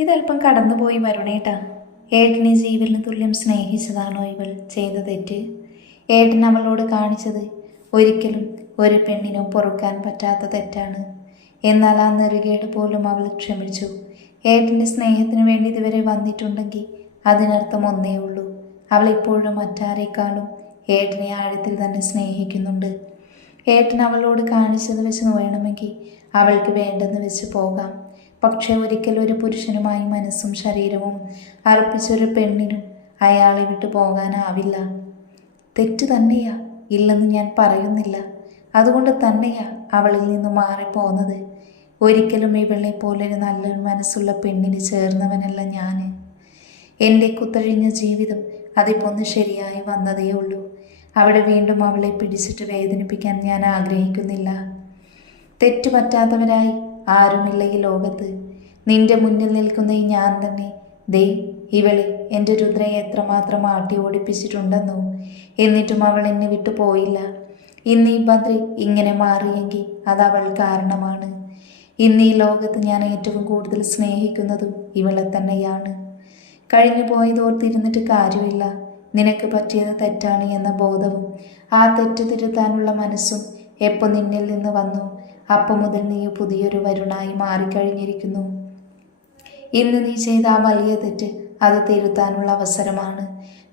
ഇതല്പം കടന്നുപോയി വരുണേട്ടാ. ഏട്ടനെ ജീവലിന് തുല്യം സ്നേഹിച്ചതാണോ ഇവൾ ചെയ്ത തെറ്റ്? ഏട്ടൻ അവളോട് കാണിച്ചത് ഒരിക്കലും ഒരു പെണ്ണിനും പൊറുക്കാൻ പറ്റാത്ത തെറ്റാണ്. എന്നാൽ ആ നെറുകേട് പോലും അവൾ ക്ഷമിച്ചു. ഏട്ടൻ്റെ സ്നേഹത്തിന് വേണ്ടി ഇതുവരെ വന്നിട്ടുണ്ടെങ്കിൽ അതിനർത്ഥം ഒന്നേ ഉള്ളൂ, അവൾ ഇപ്പോഴും മറ്റാരേക്കാളും ഏട്ടനെ ആഴത്തിൽ തന്നെ സ്നേഹിക്കുന്നുണ്ട്. ഏട്ടൻ അവളോട് കാണിച്ചത് വെച്ച് വേണമെങ്കിൽ അവൾക്ക് വേണ്ടെന്ന് വെച്ച് പോകാം. പക്ഷെ ഒരിക്കലും ഒരു പുരുഷനുമായി മനസ്സും ശരീരവും അർപ്പിച്ചൊരു പെണ്ണിനും അയാളെ വിട്ടു പോകാനാവില്ല. തെറ്റ് തന്നെയാ, ഇല്ലെന്ന് ഞാൻ പറയുന്നില്ല. അതുകൊണ്ട് തന്നെയാ അവളിൽ നിന്ന് മാറിപ്പോന്നത്. ഒരിക്കലും ഇവളെ പോലൊരു നല്ലൊരു മനസ്സുള്ള പെണ്ണിന് ചേർന്നവനല്ല ഞാൻ. എൻ്റെ കുത്തഴിഞ്ഞ ജീവിതം അതിപ്പൊന്ന് ശരിയായി വന്നതേ ഉള്ളൂ. അവിടെ വീണ്ടും അവളെ പിടിച്ചിട്ട് വേദനിപ്പിക്കാൻ ഞാൻ ആഗ്രഹിക്കുന്നില്ല. തെറ്റുപറ്റാത്തവരായി ആരുമില്ല ഈ ലോകത്ത്. നിന്റെ മുന്നിൽ നിൽക്കുന്ന ഈ ഞാൻ തന്നെ ദേ ഇവളെ എൻ്റെ രുദ്രയെ എത്രമാത്രം ആട്ടി ഓടിപ്പിച്ചിട്ടുണ്ടെന്നോ. എന്നിട്ടും അവൾ എന്നെ വിട്ടു പോയില്ല. ഇന്ന് ഈ ബദ്രി ഇങ്ങനെ മാറിയെങ്കിൽ അത് അവൾ കാരണമാണ്. ഇന്ന് ഈ ലോകത്ത് ഞാൻ ഏറ്റവും കൂടുതൽ സ്നേഹിക്കുന്നതും ഇവളെ തന്നെയാണ്. കഴിഞ്ഞു പോയതോർത്തിരുന്നിട്ട് കാര്യമില്ല. നിനക്ക് പറ്റിയത് തെറ്റാണ് എന്ന ബോധവും ആ തെറ്റ് തിരുത്താനുള്ള മനസ്സും എപ്പോൾ നിന്നിൽ നിന്ന് വന്നു അപ്പം മുതൽ നീ പുതിയൊരു വരുണായി മാറിക്കഴിഞ്ഞിരിക്കുന്നു. ഇന്ന് നീ ചെയ്ത ആ വലിയ തെറ്റ് അത് തിരുത്താനുള്ള അവസരമാണ്.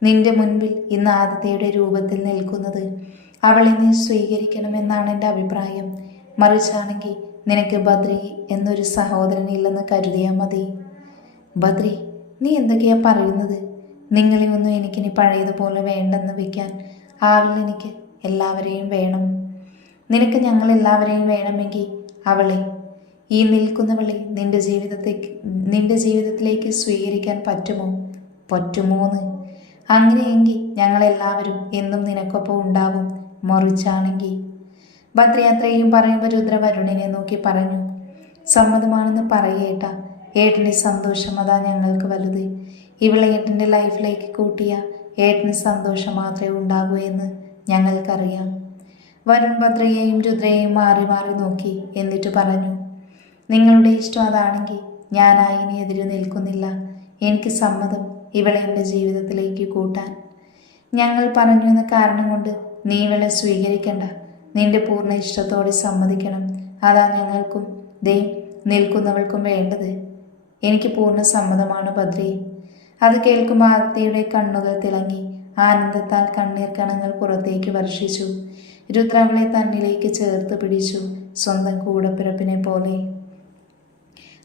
നിന്റെ മുൻപിൽ ഇന്ന് ആദിത്യയുടെ രൂപത്തിൽ നിൽക്കുന്നത് അവളെ നീ സ്വീകരിക്കണമെന്നാണ് എൻ്റെ അഭിപ്രായം. മറിച്ചാണെങ്കിൽ നിനക്ക് ബദ്രി എന്നൊരു സഹോദരൻ ഇല്ലെന്ന് കരുതിയാൽ മതി. ബദ്രി, നീ എന്തൊക്കെയാ പറയുന്നത്? നിങ്ങളെ ഒന്നും എനിക്കിനി പഴയതുപോലെ വേണ്ടെന്ന് വെക്കാൻ ആവില്ല. എനിക്ക് എല്ലാവരെയും വേണം. നിനക്ക് ഞങ്ങളെല്ലാവരെയും വേണമെങ്കിൽ അവളെ, ഈ നിൽക്കുന്നവളെ നിന്റെ ജീവിതത്തിലേക്ക് സ്വീകരിക്കാൻ പറ്റുമോന്ന്? അങ്ങനെയെങ്കിൽ ഞങ്ങളെല്ലാവരും എന്നും നിനക്കൊപ്പം ഉണ്ടാവും. മറിച്ചാണെങ്കിൽ ബദ്രി അത്രയും പറയുമ്പോൾ രുദ്ര വരുണിനെ നോക്കി പറഞ്ഞു, സമ്മതമാണെന്ന് പറയേട്ടാ. ഏട്ടൻ്റെ സന്തോഷം അതാ ഞങ്ങൾക്ക് വലുത്. ഇവളെ ഏട്ടൻ്റെ ലൈഫിലേക്ക് കൂട്ടിയ ഏട്ടന് സന്തോഷം മാത്രമേ ഉണ്ടാകൂ എന്ന് ഞങ്ങൾക്കറിയാം. വരുൺ ഭദ്രയെയും രുദ്രയെയും മാറി മാറി നോക്കി. എന്നിട്ട് പറഞ്ഞു, നിങ്ങളുടെ ഇഷ്ടം അതാണെങ്കിൽ ഞാനായി ഇനി എതിര് നിൽക്കുന്നില്ല. എനിക്ക് സമ്മതം ഇവളെ എൻ്റെ ജീവിതത്തിലേക്ക് കൂട്ടാൻ. ഞങ്ങൾ പറഞ്ഞു എന്ന കാരണം കൊണ്ട് നീ ഇവളെ സ്വീകരിക്കണ്ട. നിന്റെ പൂർണ്ണ ഇഷ്ടത്തോടെ സമ്മതിക്കണം. അതാ ഞങ്ങൾക്കും ദേ നിൽക്കുന്നവൾക്കും വേണ്ടത്. എനിക്ക് പൂർണ്ണ സമ്മതമാണ് ബദ്രി. അത് കേൾക്കുമ്പോൾ ആദിത്യയുടെ കണ്ണുകൾ തിളങ്ങി. ആനന്ദത്താൽ കണ്ണീർ കണങ്ങൾ പുറത്തേക്ക് വർഷിച്ചു. രുദ്ര അവളെ തന്നിലേക്ക് ചേർത്ത് പിടിച്ചു, സ്വന്തം കൂടപ്പിറപ്പിനെ പോലെ.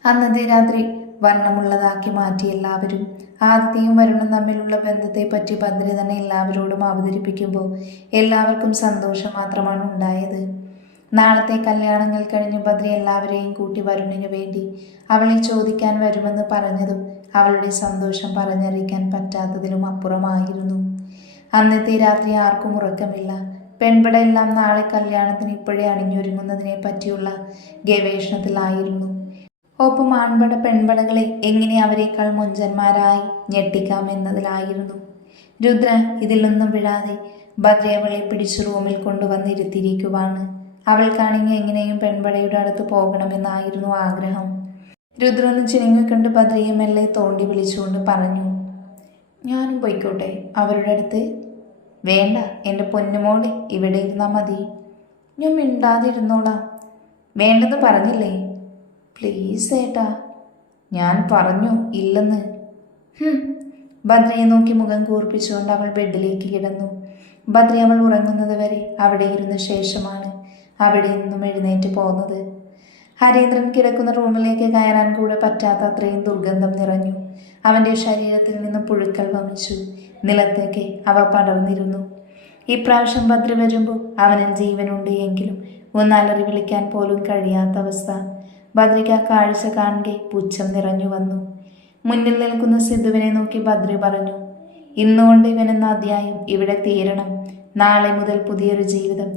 അന്നത്തെ രാത്രി വർണ്ണമുള്ളതാക്കി മാറ്റി എല്ലാവരും. ആദിത്യയും വരുണും തമ്മിലുള്ള ബന്ധത്തെപ്പറ്റി ബദ്രി തന്നെ എല്ലാവരോടും അവതരിപ്പിക്കുമ്പോൾ എല്ലാവർക്കും സന്തോഷം മാത്രമാണ് ഉണ്ടായത്. നാളത്തെ കല്യാണങ്ങൾ കഴിഞ്ഞ് ബദ്രി എല്ലാവരെയും കൂട്ടി വരുണിനു വേണ്ടി അവളെ ചോദിക്കാൻ വരുമെന്ന് പറഞ്ഞതും അവളുടെ സന്തോഷം പറഞ്ഞറിയിക്കാൻ പറ്റാത്തതിലും അപ്പുറമായിരുന്നു. അന്നത്തെ രാത്രി ആർക്കും ഉറക്കമില്ല. പെൺപടയെല്ലാം നാളെ കല്യാണത്തിന് ഇപ്പോഴേ അണിഞ്ഞൊരുങ്ങുന്നതിനെ പറ്റിയുള്ള ഗവേഷണത്തിലായിരുന്നു. ഒപ്പം ആൺപട പെൺപടകളെ എങ്ങനെ അവരെക്കാൾ മുഞ്ചന്മാരായി ഞെട്ടിക്കാം എന്നതിലായിരുന്നു. രുദ്ര ഇതിലൊന്നും വിടാതെ ഭദ്ര അവളെ പിടിച്ചു റൂമിൽ കൊണ്ടുവന്നിരുത്തിയിരിക്കുവാണ്. അവൾക്കാണെങ്കിൽ എങ്ങനെയും പെൺപടയുടെ അടുത്ത് പോകണമെന്നായിരുന്നു ആഗ്രഹം. രുദ്ര ഒന്ന് ചിണുങ്ങിക്കൊണ്ട് ഭദ്രയെ മെല്ലെ തോണ്ടി വിളിച്ചുകൊണ്ട് പറഞ്ഞു, ഞാനും പോയിക്കോട്ടെ അവരുടെ അടുത്ത്? വേണ്ട എൻ്റെ പൊന്നുമോളെ, ഇവിടെ ഇരുന്നാൽ മതി. ഞാൻ മിണ്ടാതിരുന്നോളാം. വേണ്ടെന്ന് പറഞ്ഞില്ലേ? പ്ലീസ് ഏട്ടാ. ഞാൻ പറഞ്ഞു ഇല്ലെന്ന്. ഭദ്രയെ നോക്കി മുഖം കൂർപ്പിച്ചുകൊണ്ട് അവൾ ബെഡിലേക്ക് കിടന്നു. ഭദ്ര അവൾ ഉറങ്ങുന്നത് വരെ അവിടെ ഇരുന്ന ശേഷമാണ് അവിടെ നിന്നും എഴുന്നേറ്റ് പോകുന്നത്. ഹരീന്ദ്രൻ കിടക്കുന്ന റൂമിലേക്ക് കയറാൻ കൂടെ പറ്റാത്ത അത്രയും ദുർഗന്ധം നിറഞ്ഞു. അവൻ്റെ ശരീരത്തിൽ നിന്ന് പുഴുക്കൾ വമിച്ചു. നിലത്തേക്ക് അവ പടർന്നിരുന്നു. ഇപ്രാവശ്യം ഭദ്ര വരുമ്പോൾ അവനിൽ ജീവനുണ്ട് എങ്കിലും ഒന്നലറി വിളിക്കാൻ പോലും കഴിയാത്ത അവസ്ഥ. ഭദ്രയ്ക്ക് ആ കാഴ്ച കാണുകെ പുച്ഛം നിറഞ്ഞു വന്നു. മുന്നിൽ നിൽക്കുന്ന സിദ്ധുവിനെ നോക്കി ഭദ്ര പറഞ്ഞു, ഇന്നുകൊണ്ട് ഇവനെന്ന അധ്യായം ഇവിടെ തീരണം. നാളെ മുതൽ പുതിയൊരു ജീവിതം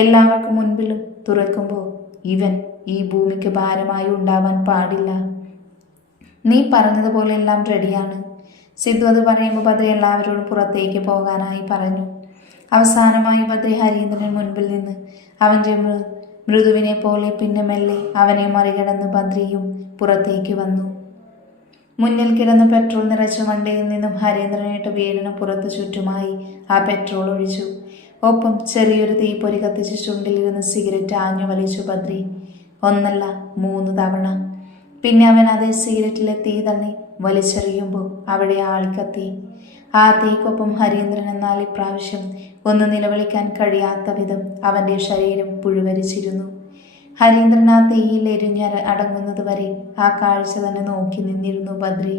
എല്ലാവർക്കും മുൻപിലും തുറക്കുമ്പോൾ ഇവൻ ഈ ഭൂമിക്ക് ഭാരമായി ഉണ്ടാവാൻ പാടില്ല. നീ പറഞ്ഞതുപോലെ എല്ലാം റെഡിയാണ്. സിദ്ധു അത് പറയുമ്പോൾ ഭദ്ര എല്ലാവരോടും പുറത്തേക്ക് പോകാനായി പറഞ്ഞു. അവസാനമായി ഭദ്ര ഹരീന്ദ്രന് മുൻപിൽ നിന്ന് അവൻ്റെ മൃദുവിനെ പോലെ പിന്നെ മെല്ലെ അവനെ മറികടന്ന് ഭദ്രയും പുറത്തേക്ക് വന്നു. മുന്നിൽ കിടന്ന പെട്രോൾ നിറച്ച വണ്ടിയിൽ നിന്നും ഹരീന്ദ്രനായിട്ട് വീടിന് പുറത്തു ചുറ്റുമായി ആ പെട്രോൾ ഒഴിച്ചു. ഒപ്പം ചെറിയൊരു തീപ്പൊരി കത്തിച്ച് ചുണ്ടിലിരുന്ന് സിഗരറ്റ് ആഞ്ഞു വലിച്ചു ബദ്രി. ഒന്നല്ല 3 തവണ. പിന്നെ അവൻ അതേ സിഗരറ്റിലെ തീ തണ്ണി വലിച്ചെറിയുമ്പോൾ അവിടെ ആളിക്കത്തി. ആ തീക്കൊപ്പം ഹരീന്ദ്രൻ എന്നാൽ ഇപ്രാവശ്യം ഒന്ന് നിലവിളിക്കാൻ കഴിയാത്ത വിധം അവൻ്റെ ശരീരം പുഴുവരിച്ചിരുന്നു. ഹരീന്ദ്രൻ ആ തീയിൽ എരിഞ്ഞ അടങ്ങുന്നത് വരെ ആ കാഴ്ച തന്നെ നോക്കി നിന്നിരുന്നു ബദ്രി.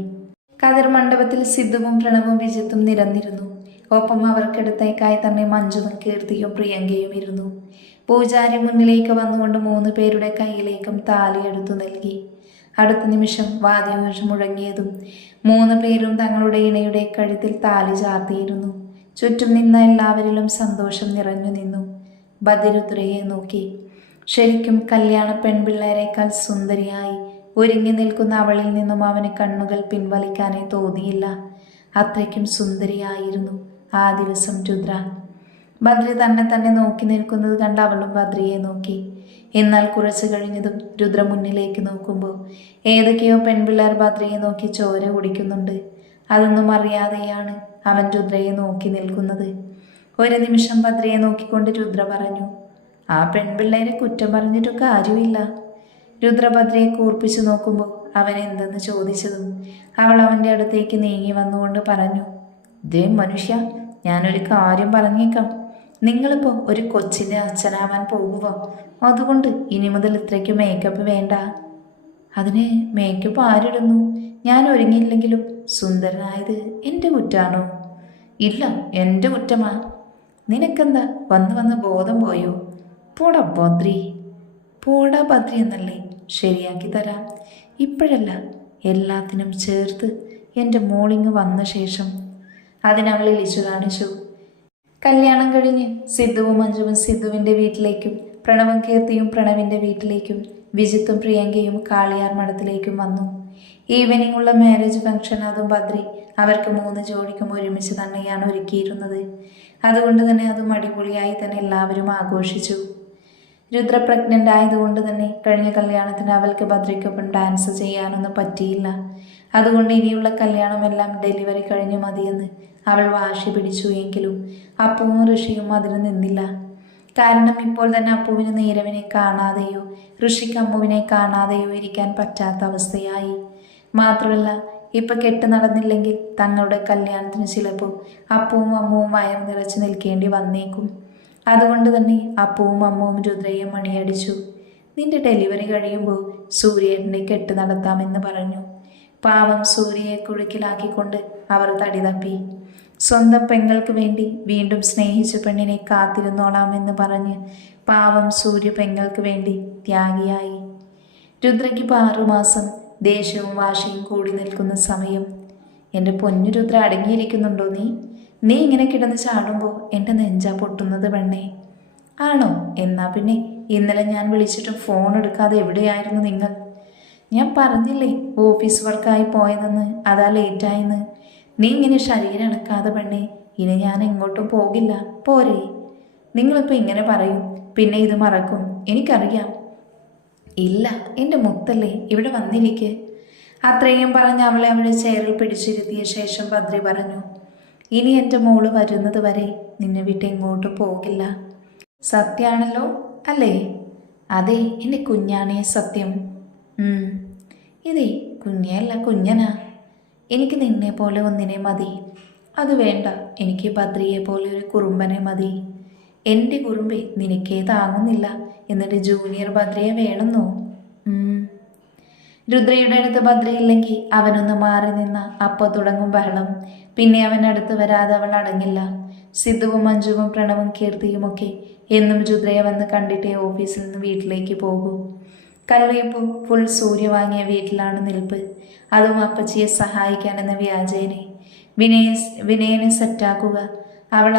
കതിർ മണ്ഡപത്തിൽ സിദ്ധുവും പ്രണവും വിജിത്തും നിരന്നിരുന്നു. ഒപ്പം അവർക്കടുത്തേക്കായി തന്നെ മഞ്ജുവും കീർത്തിയും പ്രിയങ്കയും ഇരുന്നു. പൂജാരി മുന്നിലേക്ക് വന്നുകൊണ്ട് 3 പേരുടെ കയ്യിലേക്കും താലി എടുത്തു നൽകി. അടുത്ത നിമിഷം വാദ്യഘോഷം മുഴങ്ങിയതും 3 പേരും തങ്ങളുടെ ഇണയുടെ കഴുത്തിൽ താലി ചാർത്തിയിരുന്നു. ചുറ്റും നിന്ന എല്ലാവരിലും സന്തോഷം നിറഞ്ഞു നിന്നു. ബദിരുദ്രയെ നോക്കി. ശരിക്കും കല്യാണ പെൺപിള്ളേരെക്കാൾ സുന്ദരിയായി ഒരുങ്ങി നിൽക്കുന്ന അവളിൽ നിന്നും അവന് കണ്ണുകൾ പിൻവലിക്കാനേ തോന്നിയില്ല. അത്രയ്ക്കും സുന്ദരിയായിരുന്നു ആ ദിവസം രുദ്ര. ബദ്രി തന്നെ നോക്കി നിൽക്കുന്നത് കണ്ട് അവളും ബദ്രിയെ നോക്കി. എന്നാൽ കുറച്ചു കഴിഞ്ഞതും രുദ്ര മുന്നിലേക്ക് നോക്കുമ്പോൾ ഏതൊക്കെയോ പെൺപിള്ളേർ ബദ്രിയെ നോക്കി ചോര കുടിക്കുന്നുണ്ട്. അതൊന്നും അറിയാതെയാണ് അവൻ രുദ്രയെ നോക്കി നിൽക്കുന്നത്. ഒരു നിമിഷം ബദ്രിയെ നോക്കിക്കൊണ്ട് രുദ്ര പറഞ്ഞു, ആ പെൺപിള്ളേരെ കുറ്റം പറഞ്ഞിട്ട് കാര്യമില്ല. രുദ്ര ബദ്രിയെ കൂർപ്പിച്ചു നോക്കുമ്പോൾ അവൻ എന്തെന്ന് ചോദിച്ചതും അവൾ അവൻ്റെ അടുത്തേക്ക് നീങ്ങി വന്നുകൊണ്ട് പറഞ്ഞു, ദേ മനുഷ്യ, ഞാനൊരു കാര്യം പറഞ്ഞേക്കാം. നിങ്ങളിപ്പോൾ ഒരു കൊച്ചിൻ്റെ അച്ഛനാവാൻ പോകുക. അതുകൊണ്ട് ഇനി മുതൽ ഇത്രയ്ക്ക് മേക്കപ്പ് വേണ്ട. അതിന് മേക്കപ്പ് ആരിടുന്നു? ഞാൻ ഒരുങ്ങിയില്ലെങ്കിലും സുന്ദരനായത് എൻ്റെ കുറ്റാണോ? ഇല്ല, എൻ്റെ കുറ്റമാ. നിനക്കെന്താ വന്ന് ബോധം പോയോ? പോടാ ബദ്രി. പോടാ ബദ്രി എന്നല്ലേ? ശരിയാക്കി തരാം. ഇപ്പോഴല്ല, എല്ലാത്തിനും ചേർത്ത് എൻ്റെ മോളിങ് വന്ന ശേഷം. അതിനവൾ ഇളിച്ചു കാണിച്ചു. കല്യാണം കഴിഞ്ഞ് സിദ്ധുവും മഞ്ജുവും സിദ്ധുവിൻ്റെ വീട്ടിലേക്കും പ്രണവും കീർത്തിയും പ്രണവിൻ്റെ വീട്ടിലേക്കും വിജിത്തും പ്രിയങ്കയും കാളിയാർ മഠത്തിലേക്കും വന്നു. ഈവനിങ് ഉള്ള മാരേജ് ഫംഗ്ഷൻ അതും ബദ്രി അവർക്ക് 3 ജോഡിക്കും ഒരുമിച്ച് തന്നെയാണ് ഒരുക്കിയിരുന്നത്. അതുകൊണ്ട് തന്നെ അതും അടിപൊളിയായി തന്നെ എല്ലാവരും ആഘോഷിച്ചു. രുദ്ര പ്രഗ്നൻ്റ് ആയതുകൊണ്ട് തന്നെ കഴിഞ്ഞ കല്യാണത്തിന് അവൾക്ക് ബദ്രിക്കൊപ്പം ഡാൻസ് ചെയ്യാനൊന്നും പറ്റിയില്ല. അതുകൊണ്ട് ഇനിയുള്ള കല്യാണമെല്ലാം ഡെലിവറി കഴിഞ്ഞ് മതിയെന്ന് അവൾ വാശി പിടിച്ചു. എങ്കിലും അപ്പുവും ഋഷിയും അതിന് നിന്നില്ല. കാരണം ഇപ്പോൾ തന്നെ അപ്പുവിന് നീരവിനെ കാണാതെയോ ഋഷിക്ക് അമ്മുവിനെ കാണാതെയോ ഇരിക്കാൻ പറ്റാത്ത അവസ്ഥയായി. മാത്രമല്ല, ഇപ്പം കെട്ട് നടന്നില്ലെങ്കിൽ തങ്ങളുടെ കല്യാണത്തിന് ചിലപ്പോൾ അപ്പുവും അമ്മുവും വയർ നിറച്ച് നിൽക്കേണ്ടി വന്നേക്കും. അതുകൊണ്ട് തന്നെ അപ്പുവും അമ്മുവും രുദ്രയെ മണിയടിച്ചു. നിന്റെ ഡെലിവറി കഴിയുമ്പോൾ സൂര്യേട്ടൻ്റെ കെട്ട് നടത്താമെന്ന് പറഞ്ഞു. പാവം സൂര്യയെ കുഴുക്കിലാക്കിക്കൊണ്ട് അവർ തടി തപ്പി. സ്വന്തം പെങ്ങൾക്ക് വേണ്ടി വീണ്ടും സ്നേഹിച്ച പെണ്ണിനെ കാത്തിരുന്നോളാമെന്ന് പറഞ്ഞ് പാവം സൂര്യ പെങ്ങൾക്ക് വേണ്ടി ത്യാഗിയായി. രുദ്രയ്ക്ക് 6 മാസം ദേഷ്യവും വാശിയും കൂടി നിൽക്കുന്ന സമയം. എൻ്റെ പൊന്നു രുദ്ര, അടങ്ങിയിരിക്കുന്നുണ്ടോ നീ ഇങ്ങനെ കിടന്ന് ചാടുമ്പോൾ എൻ്റെ നെഞ്ചാ പൊട്ടുന്നത് പെണ്ണേ. ആണോ? എന്നാ പിന്നെ ഇന്നലെ ഞാൻ വിളിച്ചിട്ടും ഫോൺ എടുക്കാതെ എവിടെയായിരുന്നു നിങ്ങൾ? ഞാൻ പറഞ്ഞില്ലേ ഓഫീസ് വർക്കായി പോയതെന്ന്, അതാ ലേറ്റായെന്ന്. നീ ഇങ്ങനെ ശരീരം അനക്കാതെ പെണ്ണേ, ഇനി ഞാൻ എങ്ങോട്ടും പോകില്ല, പോരെ? നിങ്ങളിപ്പോൾ ഇങ്ങനെ പറയും, പിന്നെ ഇത് മറക്കും, എനിക്കറിയാം. ഇല്ല, എൻ്റെ മുത്തല്ലേ, ഇവിടെ വന്നിരിക്കെ. അത്രയും പറഞ്ഞ് അവളെ അവളുടെ ചെയറിൽ പിടിച്ചിരുത്തിയ ശേഷം ബദ്രി പറഞ്ഞു, ഇനി എൻ്റെ മോള് വരുന്നത് വരെ നിന്നെ വിട്ട് എങ്ങോട്ടും പോകില്ല. സത്യമാണല്ലോ അല്ലേ? അതെ എൻ്റെ കുഞ്ഞാണേ, സത്യം. ഇതേ കുഞ്ഞല്ല, കുഞ്ഞനാ. എനിക്ക് നിന്നെ പോലെ ഒന്നിനെ മതി. അത് വേണ്ട, എനിക്ക് ബദ്രിയെ പോലെ ഒരു കുറുമ്പനെ മതി. എൻ്റെ കുറുമ്പെ നിനക്കേ താങ്ങുന്നില്ല, എന്നിട്ട് ജൂനിയർ ബദ്രിയെ വേണമെന്നോ? രുദ്രയുടെ അടുത്ത് ബദ്രി ഇല്ലെങ്കിൽ അവനൊന്ന് മാറി നിന്ന അപ്പോൾ തുടങ്ങും ബഹളം. പിന്നെ അവൻ അടുത്ത് വരാതെ അവൾ അടങ്ങില്ല. സിദ്ധുവും മഞ്ജുവും പ്രണവും കീർത്തിയുമൊക്കെ എന്നും രുദ്രയെ വന്ന് കണ്ടിട്ടേ ഓഫീസിൽ നിന്ന് വീട്ടിലേക്ക് പോകൂ. കൽവയപ്പു ഫുൾ സൂര്യ വാങ്ങിയ വീട്ടിലാണ് നിൽപ്പ്. അതും അപ്പച്ചിയെ സഹായിക്കാനെന്ന വ്യാജേനെ. വിനയനെ സെറ്റാക്കുക. അവൾ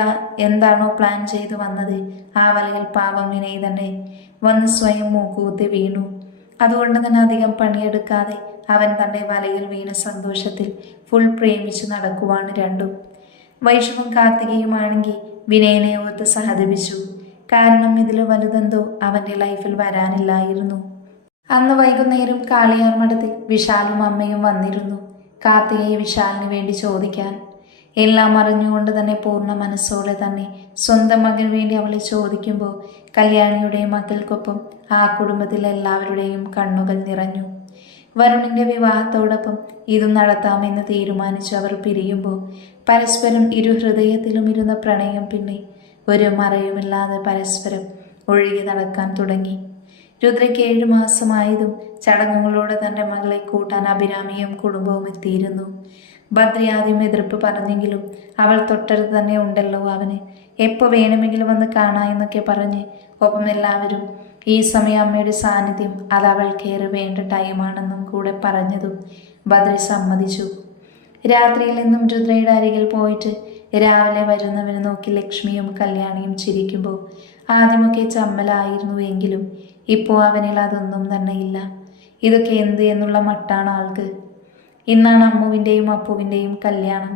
എന്താണോ പ്ലാൻ ചെയ്തു വന്നത് ആ വലയിൽ പാവം വിനയ് തന്നെ വന്ന് സ്വയം മൂക്കുകുത്തി വീണു. അതുകൊണ്ട് തന്നെ അധികം പണിയെടുക്കാതെ അവൻ തൻ്റെ വലയിൽ വീണ സന്തോഷത്തിൽ ഫുൾ പ്രേമിച്ചു നടക്കുവാണ് രണ്ടും. വൈഷവും കാർത്തികയുമാണെങ്കിൽ വിനയനെ ഓർത്ത് സഹതപിച്ചു. കാരണം ഇതിൽ വലുതെന്തോ അവൻ്റെ ലൈഫിൽ വരാനില്ലായിരുന്നു. അന്ന് വൈകുന്നേരം കാളിയാർ മഠത്തിൽ വിശാലും അമ്മയും വന്നിരുന്നു. കാർത്തികയെ വിശാലിന് വേണ്ടി ചോദിക്കാൻ. എല്ലാം അറിഞ്ഞുകൊണ്ട് തന്നെ പൂർണ്ണ മനസ്സോടെ തന്നെ സ്വന്തം മകന് വേണ്ടി അവളെ ചോദിക്കുമ്പോൾ കല്യാണിയുടെ മക്കൾക്കൊപ്പം ആ കുടുംബത്തിലെ എല്ലാവരുടെയും കണ്ണുകൾ നിറഞ്ഞു. വരുണിൻ്റെ വിവാഹത്തോടൊപ്പം ഇതും നടത്താമെന്ന് തീരുമാനിച്ചു അവർ പിരിയുമ്പോൾ പരസ്പരം ഇരു ഹൃദയത്തിലും ഇരുന്ന പ്രണയം പിന്നെ ഒരു മറയുമില്ലാതെ പരസ്പരം ഒഴുകി നടക്കാൻ തുടങ്ങി. രുദ്രയ്ക്ക് 7 മാസമായതും ചടങ്ങുകളോടെ തൻ്റെ മകളെ കൂട്ടാൻ അഭിരാമിയും കുടുംബവും എത്തിയിരുന്നു. ബദ്രി ആദ്യം എതിർപ്പ് പറഞ്ഞെങ്കിലും അവൾ തൊട്ടടുത്ത് തന്നെ ഉണ്ടല്ലോ, അവന് എപ്പോൾ വേണമെങ്കിലും വന്ന് കാണാം എന്നൊക്കെ പറഞ്ഞ് ഒപ്പം എല്ലാവരും ഈ സമയം അമ്മയുടെ സാന്നിധ്യം അത് അവൾക്കേറെ വേണ്ട ടൈമാണെന്നും കൂടെ പറഞ്ഞതും ബദ്രി സമ്മതിച്ചു. രാത്രിയിൽ നിന്നും രുദ്രയുടെ അരികിൽ പോയിട്ട് രാവിലെ വരുന്നവരെ നോക്കി ലക്ഷ്മിയും കല്യാണിയും ചിരിക്കുമ്പോൾ ആദ്യമൊക്കെ ചമ്മലായിരുന്നു എങ്കിലും ഇപ്പോൾ അവനിൽ അതൊന്നും തന്നെ ഇല്ല. ഇതൊക്കെ എന്ത് എന്നുള്ള മട്ടാണ് ആൾക്ക്. ഇന്നാണ് അമ്മുവിൻ്റെയും അപ്പുവിൻ്റെയും കല്യാണം.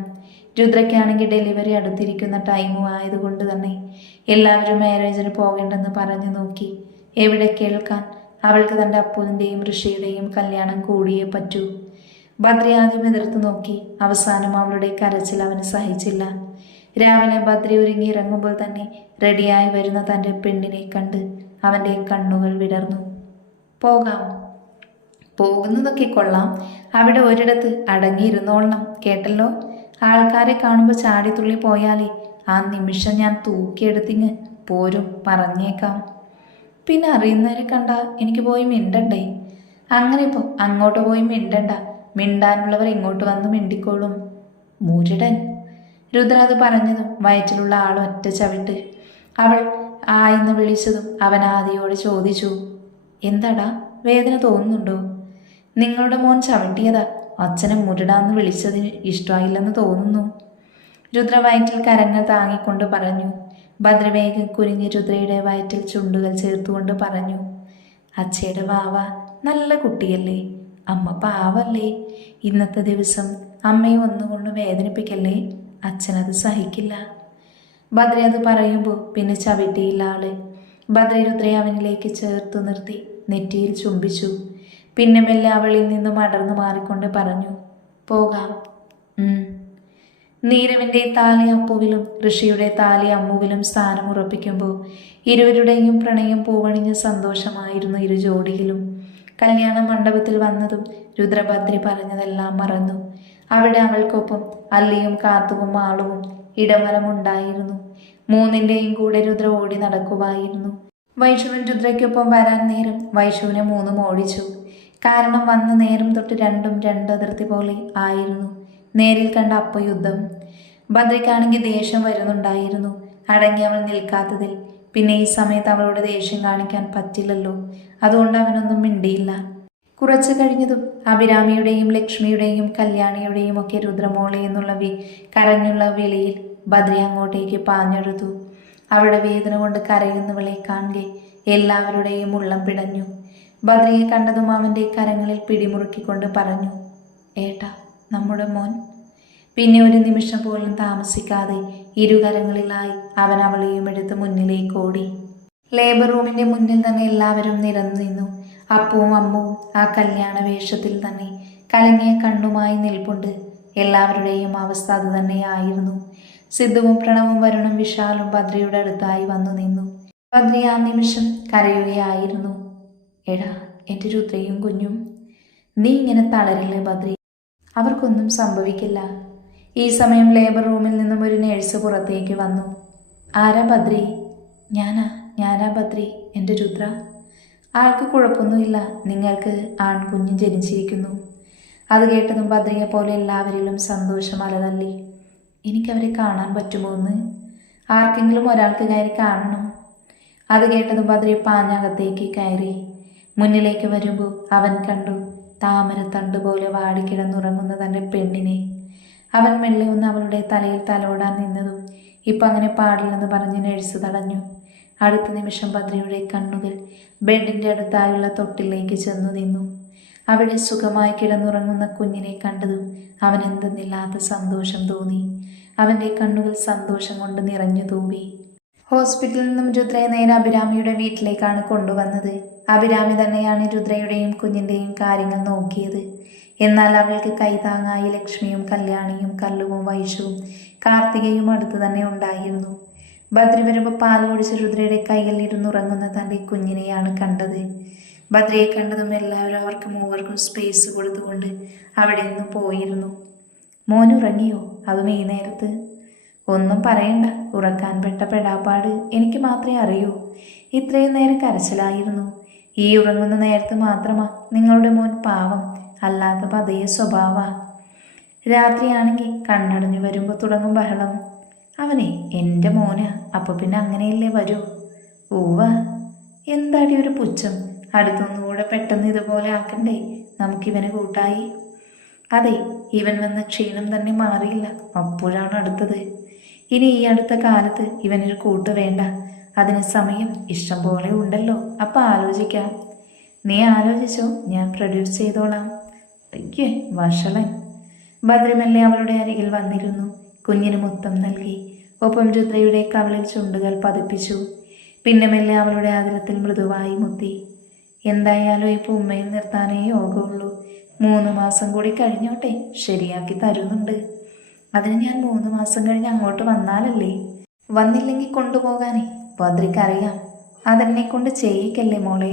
രുദ്രയ്ക്കാണെങ്കിൽ ഡെലിവറി അടുത്തിരിക്കുന്ന ടൈമും ആയതുകൊണ്ട് തന്നെ എല്ലാവരും മാരേജിന് പോകേണ്ടെന്ന് പറഞ്ഞു നോക്കി. എവിടെ കേൾക്കാൻ, അവൾക്ക് തൻ്റെ അപ്പുവിൻ്റെയും ഋഷിയുടെയും കല്യാണം കൂടിയേ പറ്റൂ. ബദ്രി ആദ്യം എതിർത്ത് നോക്കി. അവസാനം അവളുടെ കരച്ചിൽ അവന് സഹിച്ചില്ല. രാവിലെ ബദ്രി ഒരുങ്ങി ഇറങ്ങുമ്പോൾ തന്നെ റെഡിയായി വരുന്ന തൻ്റെ പെണ്ണിനെ കണ്ട് അവൻ്റെ കണ്ണുകൾ വിടർന്നു. പോകാം, പോകുന്നതൊക്കെ കൊള്ളാം, അവിടെ ഒരിടത്ത് അടങ്ങിയിരുന്നോളണം കേട്ടല്ലോ. ആൾക്കാരെ കാണുമ്പോൾ ചാടിത്തുള്ളി പോയാലേ ആ നിമിഷം ഞാൻ തൂക്കിയെടുത്തിങ്ങ് പോരും, പറഞ്ഞേക്കാം. പിന്നെ അറിയുന്നവരെ കണ്ട എനിക്ക് പോയി മിണ്ടണ്ടേ? അങ്ങനെ ഇപ്പോൾ അങ്ങോട്ട് പോയി മിണ്ടണ്ട, മിണ്ടാനുള്ളവർ ഇങ്ങോട്ട് വന്ന് മിണ്ടിക്കോളും. മുരുടൻ. രുദ്ര അത് പറഞ്ഞതും വയറ്റിലുള്ള ആൾ ഒറ്റ ചവിട്ട്. അവൾ എന്ന് വിളിച്ചതും അവൻ ആദിയോട് ചോദിച്ചു, എന്താടാ, വേദന തോന്നുന്നുണ്ടോ? നിങ്ങളുടെ മോൻ ചവിട്ടിയതാ, അച്ഛനെ മുരുടാന്ന് വിളിച്ചതിന് ഇഷ്ടമായില്ലെന്ന് തോന്നുന്നു. രുദ്ര വയറ്റിൽ കരങ്ങൾ താങ്ങിക്കൊണ്ട് പറഞ്ഞു. ബദ്രി വേഗം കുനിഞ്ഞ് രുദ്രയുടെ വയറ്റിൽ ചുണ്ടുകൾ ചേർത്തുകൊണ്ട് പറഞ്ഞു, അച്ഛയുടെ വാവ നല്ല കുട്ടിയല്ലേ, അമ്മ പാവല്ലേ, ഇന്നത്തെ ദിവസം അമ്മയെ ഒന്നുകൊണ്ട് വേദനിപ്പിക്കല്ലേ, അച്ഛനത് സഹിക്കില്ല. ബദ്രി അത് പറയുമ്പോൾ പിന്നെ ചവിട്ടിയില്ല ആള്. ബദ്രി രുദ്രയെ അവനിലേക്ക് ചേർത്തു നിർത്തി നെറ്റിയിൽ ചുംബിച്ചു. പിന്നെ മെല്ലെ അവളിൽ നിന്നും അടർന്നു മാറിക്കൊണ്ട് പറഞ്ഞു, പോകാം. നീരവിൻ്റെ താലി അപ്പുവിലും ഋഷിയുടെ താലി അമ്മുവിലും സ്ഥാനം ഉറപ്പിക്കുമ്പോൾ ഇരുവരുടെയും പ്രണയം പൂവണിഞ്ഞ സന്തോഷമായിരുന്നു ഇരു ജോഡിയിലും. കല്യാണ മണ്ഡപത്തിൽ വന്നതും രുദ്രഭദ്രി പറഞ്ഞതെല്ലാം മറന്നു. അവിടെ അവൾക്കൊപ്പം അല്ലിയും കാത്തുവും ആളുവും ഇടമലമുണ്ടായിരുന്നു. മൂന്നിൻ്റെയും കൂടെ രുദ്ര ഓടി നടക്കുമായിരുന്നു. വൈഷുവിൻ രുദ്രയ്ക്കൊപ്പം വരാൻ നേരം വൈഷുവിനെ മൂന്നും ഓടിച്ചു. കാരണം വന്ന നേരം തൊട്ട് രണ്ടും അതിർത്തി പോലെ ആയിരുന്നു. നേരിൽ കണ്ട അപ്പ യുദ്ധം. ഭദ്രയ്ക്കാണെങ്കിൽ ദേഷ്യം വരുന്നുണ്ടായിരുന്നു, അടങ്ങി അവൾ നിൽക്കാത്തതിൽ. പിന്നെ ഈ സമയത്ത് അവളോട് ദേഷ്യം കാണിക്കാൻ പറ്റില്ലല്ലോ, അതുകൊണ്ട് അവനൊന്നും മിണ്ടിയില്ല. കുറച്ച് കഴിഞ്ഞതും അഭിരാമിയുടെയും ലക്ഷ്മിയുടെയും കല്യാണിയുടെയും ഒക്കെ രുദ്രമോളെ എന്നുള്ള കരഞ്ഞുള്ള വിളിയിൽ ബദ്രി അങ്ങോട്ടേക്ക് പാഞ്ഞെടുത്തു. അവളുടെ വേദന കൊണ്ട് കരയുന്നവളെ കാണെ എല്ലാവരുടെയും ഉള്ളം പിടഞ്ഞു. ബദ്രിയെ കണ്ടതും അവൻ്റെ കരങ്ങളിൽ പിടിമുറുക്കിക്കൊണ്ട് പറഞ്ഞു, ഏട്ടാ, നമ്മുടെ മോൻ. പിന്നെ ഒരു നിമിഷം പോലും താമസിക്കാതെ ഇരുകരങ്ങളിലായി അവൻ അവളെയും എടുത്ത് മുന്നിലേക്ക് ഓടി. ലേബർ റൂമിൻ്റെ മുന്നിൽ തന്നെ എല്ലാവരും നിരന്നു നിന്നു. അപ്പവും അമ്മവും ആ കല്യാണ വേഷത്തിൽ തന്നെ കലങ്ങിയ കണ്ണുമായി നിൽപ്പുണ്ട്. എല്ലാവരുടെയും അവസ്ഥ അത് തന്നെയായിരുന്നു. സിദ്ധുവും പ്രണവും വരുണും വിശാലും ബദ്രിയുടെ അടുത്തായി വന്നു നിന്നു. ബദ്രി ആ നിമിഷം കരയുകയായിരുന്നു. എടാ, എൻ്റെ രുദ്രയും കുഞ്ഞും, നീ ഇങ്ങനെ തളരില്ലേ ബദ്രി, അവർക്കൊന്നും സംഭവിക്കില്ല. ഈ സമയം ലേബർ റൂമിൽ നിന്നും ഒരു നേഴ്സ് പുറത്തേക്ക് വന്നു. ആരാ ബദ്രി? ഞാനാ ബദ്രി, എൻ്റെ രുദ്ര. ആൾക്ക് കുഴപ്പമൊന്നുമില്ല, നിങ്ങൾക്ക് ആൺകുഞ്ഞ് ജനിച്ചിരിക്കുന്നു. അത് കേട്ടതും ബദ്രിയെ പോലെ എല്ലാവരിലും സന്തോഷം അലതല്ലി. എനിക്കവരെ കാണാൻ പറ്റുമോ എന്ന്? ആർക്കെങ്കിലും ഒരാൾക്ക് കയറി കാണണം. അത് കേട്ടതും ബദ്രി പാഞ്ഞകത്തേക്ക് കയറി. മുന്നിലേക്ക് വരുമ്പോൾ അവൻ കണ്ടു താമരത്തണ്ട് പോലെ വാടിക്കിടന്നുറങ്ങുന്ന തൻ്റെ പെണ്ണിനെ. അവൻ മെല്ലെ ഒന്ന് അവളുടെ തലയിൽ തലോടാൻ നിന്നതും ഇപ്പം അങ്ങനെ പാടില്ലെന്ന് പറഞ്ഞ് നഴ്സ് തടഞ്ഞു. അടുത്ത നിമിഷം ബദ്രിയുടെ കണ്ണുകൾ ബെഡിൻ്റെ അടുത്തായുള്ള തൊട്ടിലേക്ക് ചെന്നു നിന്നു. അവിടെ സുഖമായി കിടന്നുറങ്ങുന്ന കുഞ്ഞിനെ കണ്ടതും അവൻ എന്തെന്നില്ലാത്ത സന്തോഷം തോന്നി. അവൻ്റെ കണ്ണുകൾ സന്തോഷം കൊണ്ട് നിറഞ്ഞു തൂവി. ഹോസ്പിറ്റലിൽ നിന്നും രുദ്രയെ നേരെ അഭിരാമിയുടെ വീട്ടിലേക്കാണ് കൊണ്ടുവന്നത്. അഭിരാമി തന്നെയാണ് രുദ്രയുടെയും കുഞ്ഞിൻ്റെയും കാര്യങ്ങൾ നോക്കിയത്. എന്നാൽ അവൾക്ക് കൈതാങ്ങായി ലക്ഷ്മിയും കല്യാണിയും കല്ലുവും വൈഷുവും കാർത്തികയും അടുത്ത് തന്നെ ഉണ്ടായിരുന്നു. ബദ്രി വരുമ്പോൾ പാൽ കുടിച്ച രുദ്രയുടെ കൈയിൽ ഇരുന്നുറങ്ങുന്ന തൻ്റെ കുഞ്ഞിനെയാണ് കണ്ടത്. ബദ്രിയെ കണ്ടതും എല്ലാവരും അവർക്ക് മൂവർക്കും സ്പേസ് കൊടുത്തുകൊണ്ട് അവിടെ നിന്ന് പോയിരുന്നു. മോനുറങ്ങിയോ? അതും ഈ നേരത്ത്? ഒന്നും പറയണ്ട, ഉറക്കാൻ പെട്ട പെടാപ്പാട് എനിക്ക് മാത്രമേ അറിയൂ. ഇത്രയും നേരം കരച്ചിലായിരുന്നു. ഈ ഉറങ്ങുന്ന നേരത്ത് മാത്രമാ നിങ്ങളുടെ മോൻ പാവം, അല്ലാത്ത പതയ സ്വഭാവ. രാത്രിയാണെങ്കിൽ കണ്ണടഞ്ഞു വരുമ്പോൾ തുടങ്ങും ബഹളം. അവനെ എൻ്റെ മോനാ, അപ്പോൾ പിന്നെ അങ്ങനെയല്ലേ വരൂ. ഊവ, എന്താടി ഒരു പുച്ഛം? അടുത്തൊന്നുകൂടെ പെട്ടെന്ന് ഇതുപോലെ ആക്കണ്ടേ നമുക്കിവന് കൂട്ടായി. അതെ, ഇവൻ വന്ന ക്ഷീണം തന്നെ മാറിയില്ല, അപ്പോഴാണ് അടുത്തത്. ഇനി ഈ അടുത്ത കാലത്ത് ഇവനൊരു കൂട്ട് വേണ്ട. അതിന് സമയം ഇഷ്ടം പോലെ ഉണ്ടല്ലോ, അപ്പം ആലോചിക്കാം. നീ ആലോചിച്ചോ, ഞാൻ പ്രൊഡ്യൂസ് ചെയ്തോളാം. അയ്യേ വഷളൻ. ഭദ്രമല്ലേ അവളുടെ അരികിൽ വന്നിരുന്നു. കുഞ്ഞിന് മുത്തം നൽകി. ഒപ്പം രുദ്രയുടെ കവിളിൽ ചുണ്ടുകൾ പതിപ്പിച്ചു. പിന്നെ മെല്ലെ അവളുടെ ആദരത്തിൽ മൃദുവായി മുത്തി. എന്തായാലും ഇപ്പോൾ ഉമ്മയിൽ നിർത്താനേ യോഗമുള്ളൂ. 3 മാസം കൂടി കഴിഞ്ഞോട്ടെ, ശരിയാക്കി തരുന്നുണ്ട്. അതിന് ഞാൻ 3 മാസം കഴിഞ്ഞ് അങ്ങോട്ട് വന്നാലല്ലേ? വന്നില്ലെങ്കിൽ കൊണ്ടുപോകാനേ ഭദ്രയ്ക്കറിയാം. അതെന്നെ കൊണ്ട് ചെയ്യിക്കല്ലേ മോളെ.